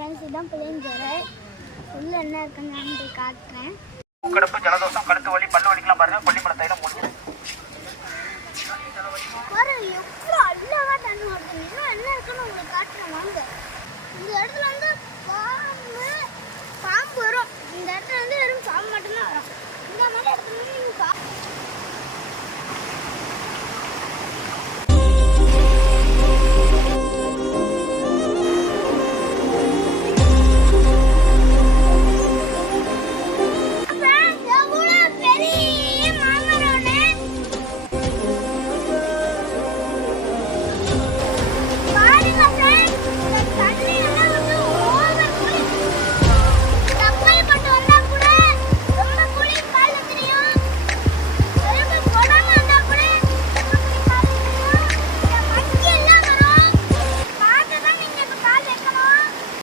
Friends இதான் புளியஞ்சோலை. உள்ள என்ன இருக்குன்னு நான் போய் காட்டுறேன். கடுப்பு, ஜலதோஷம், கழுத்து வலி, பல்லு வலிக்கலாம் பாருங்க. கொல்லிமலை தைலம் மூலிகை. பாரு எவ்வளோ அழகா தண்ணி வருது. இன்னும் என்ன இருக்குன்னு உங்களுக்கு காட்டுறேன் வாங்க. இந்த இடத்துல வந்து பாம்பு வரும். இந்த இடத்துல வந்து வெறும் பாம்பு மட்டும்தான் வரும். இந்த மாதிரி இடத்துல வந்து நீங்கள்